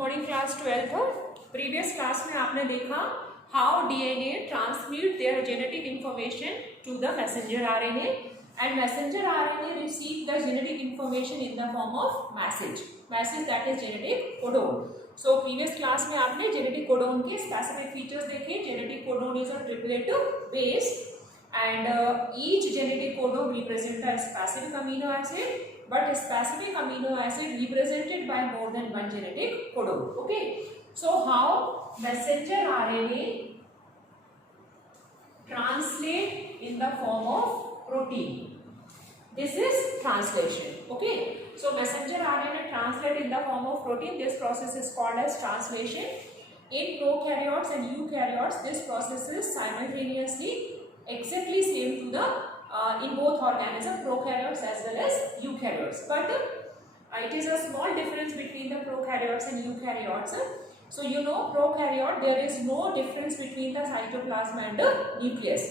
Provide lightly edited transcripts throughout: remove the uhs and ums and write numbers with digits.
Morning class 12th। Previous class में आपने देखा how DNA transmit their genetic information to the messenger RNA and messenger RNA receive the genetic information in the form of message that is genetic codon. So previous class में आपने genetic codon के specific features देखे। Genetic codon is a triplet base and each genetic codon represent a specific amino acid, but a specific amino acid represented by more than one genetic codon. Okay, so how messenger RNA translate in the form of protein? This is translation. Okay, so messenger RNA translate in the form of protein. This process is called as translation. In prokaryotes and eukaryotes, this process is simultaneously exactly same to the in both organisms, prokaryotes as well as eukaryotes, but it is a small difference between the prokaryotes and eukaryotes. So you know, prokaryote there is no difference between the cytoplasm and the nucleus.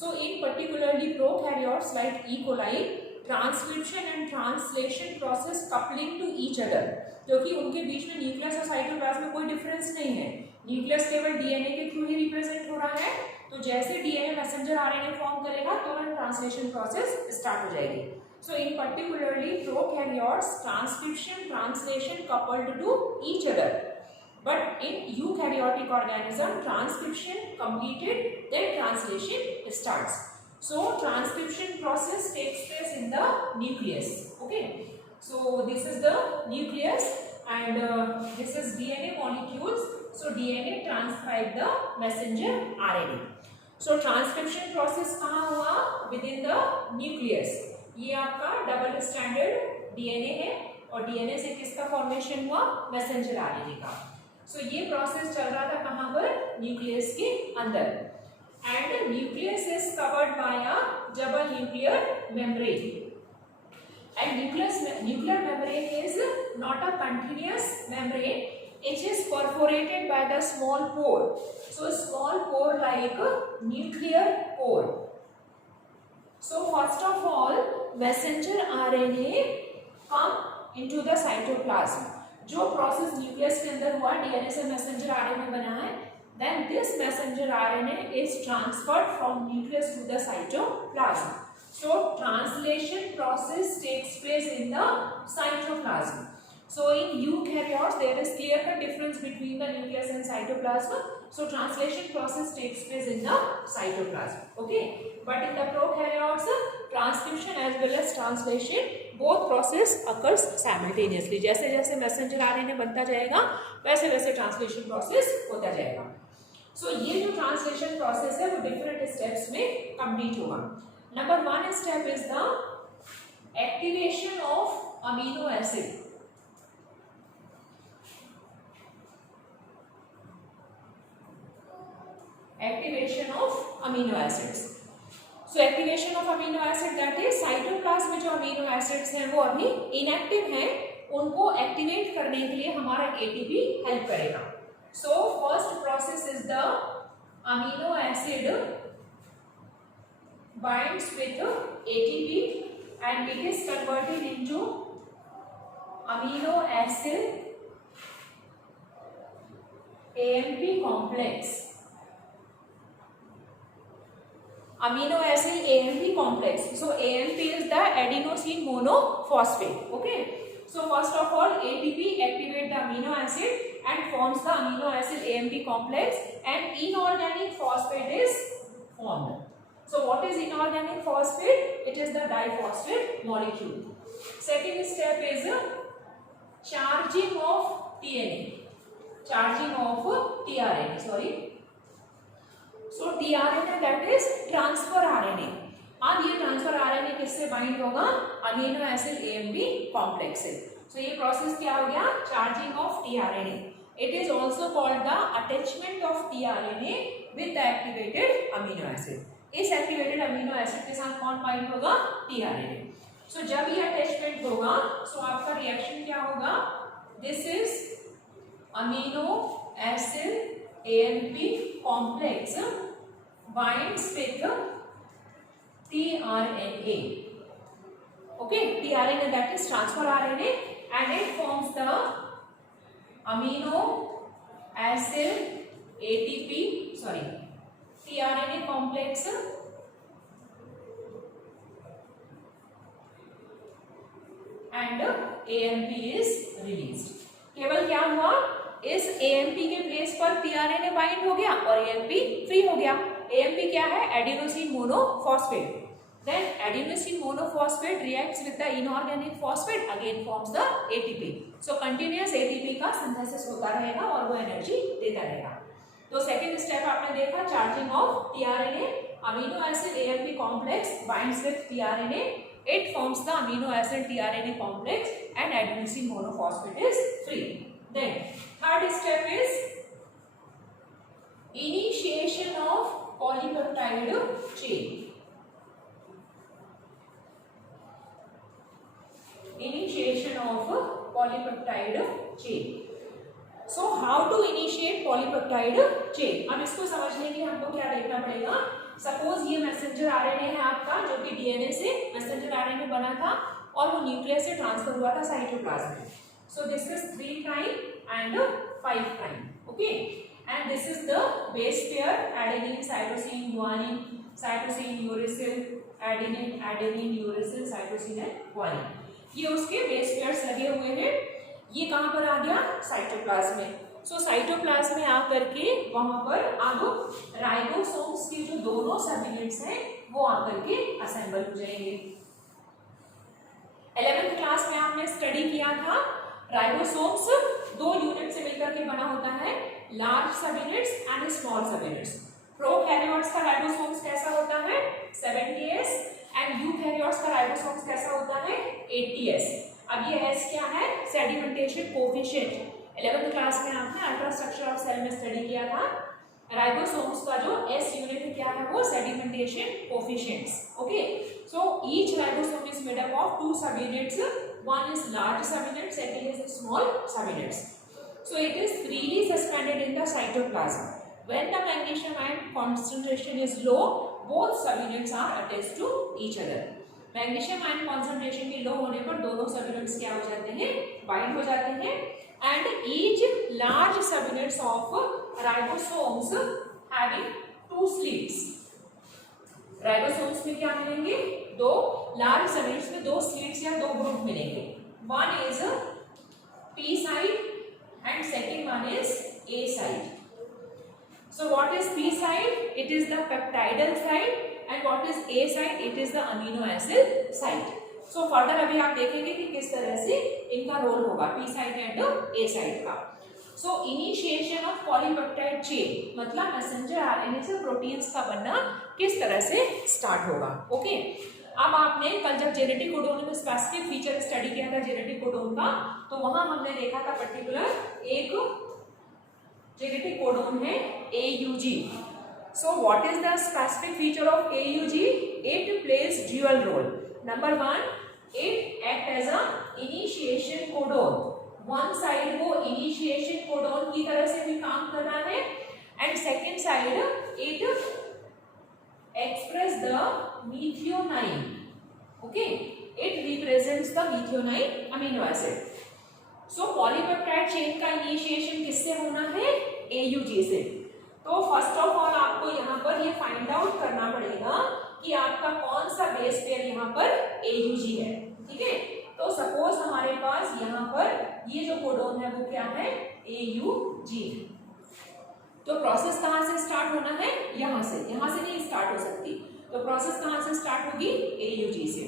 So in particularly prokaryotes like E. coli, transcription and translation process coupling to each other, क्योंकि उनके बीच में न्यूक्लियस और साइटोप्लाज्म में कोई डिफरेंस नहीं है। न्यूक्लियस केवल डीएनए के थ्रू ही रिप्रेजेंट हो रहा है, तो जैसे डीएनए मैसेंजर आरएनए फॉर्म करेगा तुरंत ट्रांसलेशन प्रोसेस स्टार्ट हो जाएगी। So in particularly prokaryotes transcription translation coupled to each other, but in eukaryotic organism transcription completed, then translation starts. So transcription process takes place in the nucleus. Okay, so this is the nucleus and this is DNA molecules. So DNA transcribe the messenger RNA. So transcription process कहाँ हुआ? Within the nucleus. ये आपका double standard DNA है और डीएनए से किसका फॉर्मेशन हुआ? Messenger RNA का। सो ये प्रोसेस चल रहा था कहाँ पर? न्यूक्लियस के अंदर। And nucleus is covered by a double nuclear membrane. And nuclear membrane is not a continuous membrane, it is perforated by the small pore. So small pore like nuclear pore. So first of all messenger RNA come into the cytoplasm. जो process nucleus के अंदर हुआ, डीएनए से messenger RNA बना है, then this messenger RNA is transferred from nucleus to the cytoplasm. So translation process takes place in the cytoplasm. So in eukaryotes there is clear cut difference between the nucleus and cytoplasm. So translation process takes place in the cytoplasm. Okay, but in the prokaryotes transcription as well as translation both process occurs simultaneously. जैसे जैसे messenger RNA बनता जाएगा वैसे वैसे translation process होता जाएगा। सो ये जो ट्रांसलेशन प्रोसेस है वो डिफरेंट स्टेप्स में कंप्लीट होगा। नंबर 1 step is the activation of amino acid. Activation of amino acids. So activation of amino acid that is cytoplasm में जो अमीनो एसिड्स हैं वो अभी इनएक्टिव हैं, उनको एक्टिवेट करने के लिए हमारा एटीपी हेल्प करेगा। So first process is the amino acid binds with ATP and it is converted into amino acid AMP complex. Amino acid AMP complex. So AMP is the adenosine monophosphate. Okay. So first of all, ATP activate the amino acid and forms the amino acid AMP complex, and inorganic phosphate is formed. So what is inorganic phosphate? It is the diphosphate molecule. Second step is charging of TNA. Charging of tRNA. Sorry. So tRNA that is transfer RNA. अब ये transfer RNA किससे बाइंड होगा? Amino acid AMP complex से। सो ये प्रोसेस क्या हो गया? Charging of tRNA. It is also called the attachment of tRNA with the activated amino acid. इस एक्टिवेटेड अमीनो एसिड के साथ कौन बाइंड होगा? टीआरएनए। सो जब ये अटैचमेंट होगा सो आपका रिएक्शन क्या होगा? This is amino acid AMP complex binds with tRNA. Okay, tRNA that is transfer RNA, and it forms the amino acid ATP sorry tRNA complex and AMP is released. केवल क्या हुआ, इस एएमपी के प्लेस पर टीआरएनए बाइंड हो गया और AMP free हो गया। एएमपी क्या है, adenosine monophosphate. Then adenosine monophosphate reacts with the inorganic phosphate again forms the ATP. So continuous ATP का synthesis होता रहेगा और वो एनर्जी देता रहेगा। तो सेकेंड स्टेप आपने देखा, charging of tRNA, amino acid AMP complex binds with tRNA, it forms the amino acid tRNA complex and adenosine monophosphate is free. Then third step is initiation of polypeptide chain. Initiation of polypeptide chain. So how to initiate polypeptide chain? अब इसको समझने के लिए हमको क्या देखना पड़ेगा। सपोज ये मैसेंजर आरएनए है आपका, जो कि डीएनए से मैसेंजर आरएनए बना था और वो न्यूक्लियस से ट्रांसफर हुआ था साइटोप्लाज्म में। सो दिस इज 3' एंड 5', okay, and this is the base pair, adenine cytosine guanine, cytosine uracil, adenine adenine uracil, cytosine and guanine, ये उसके बेस पेयर्स लगे हुए हैं। ये कहां पर आ गया, साइटोप्लाज्म में। सो साइटोप्लाज्म में आकर के वहां पर अब राइबोसोम्स की जो दोनों सब यूनिट्स हैं वो आकर के असेंबल हो जाएंगे। 11th क्लास में आपने स्टडी किया था, राइबोसोम्स दो यूनिट से मिलकर के बना होता है, लार्ज सब यूनिट्स एंड स्मॉल सब यूनिट्स। प्रोकैरियोट्स का राइबोसोम्स कैसा होता है, 70S, एंड यूकैरियोट्स का राइबोसोम्स कैसा होता है, 80S। अब ये S क्या है, सेडिमेंटेशन कोफिशिएंट। 11th क्लास में आपने अल्ट्रास्ट्रक्चर ऑफ सेल में स्टडी किया था। राइबोसोम्स का जो S यूनिट क्या है वो sedimentation coefficients, okay. So each ribosome is made up of 2 सब units, one is large subunit, second is small subunits. So it is freely suspended in the cytoplasm. When the magnesium ion concentration is low, both subunits are attached to each other. Magnesium ion concentration की लो होने पर दोनों सबयूनिट्स क्या हो जाते हैं, बाइंड हो जाते हैं, and each large subunits of ribosomes having 2 sleeves. Ribosomes में क्या मिलेंगे, दो लार्ज सबयूनिट्स में 2 स्लीव्स या 2 ग्रुप मिलेंगे। One is P side and second one is a side. So what is P side? It is the peptidal side, and what is A side? It is the amino acid side. So further अभी आप देखेंगे कि किस तरह से इनका रोल होगा P side and A side का। So initiation of polypeptide chain मतलब मैसेंजर आरएनए से प्रोटीन्स का बनना किस तरह से स्टार्ट होगा, ओके। अब आपने कल जब जेनेटिक कोडोन में स्पेसिफिक फीचर स्टडी किया था जेनेटिक कोडोन का, तो वहां हमने देखा था पर्टिकुलर एक genetic codon है AUG. So what is the specific feature of AUG? It plays dual role. Number 1, it act as a initiation codon. One side वो initiation codon की तरह से भी काम कर रहा है, and second side it express the methionine. Okay, it represents the methionine amino acid. So polypeptide chain का इनिशिएशन किससे होना है, AUG से। तो फर्स्ट ऑफ ऑल आपको यहाँ पर ये फाइंड आउट करना पड़ेगा कि आपका कौन सा बेस पेयर यहाँ पर AUG है, ठीक है। तो सपोज हमारे पास यहाँ पर ये जो कोडोन है वो क्या है, AUG। तो प्रोसेस कहाँ से स्टार्ट होना है, यहाँ से नहीं स्टार्ट हो सकती। तो प्रोसेस कहाँ से स्टार्ट होगी, AUG से।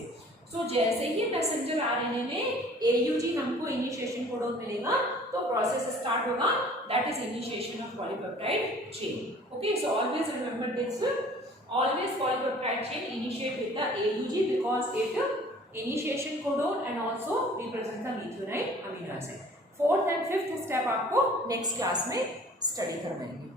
सो जैसे ही मैसेंजर आरएनए में AUG हमको इनिशिएशन कोडोन मिलेगा तो प्रोसेस स्टार्ट होगा, that is initiation of polypeptide chain, okay. So always remember this, always polypeptide chain initiate with the AUG because it initiation codon and also represent the methionine amino acid. 4th and 5th step आपको next class में स्टडी करवाएंगे।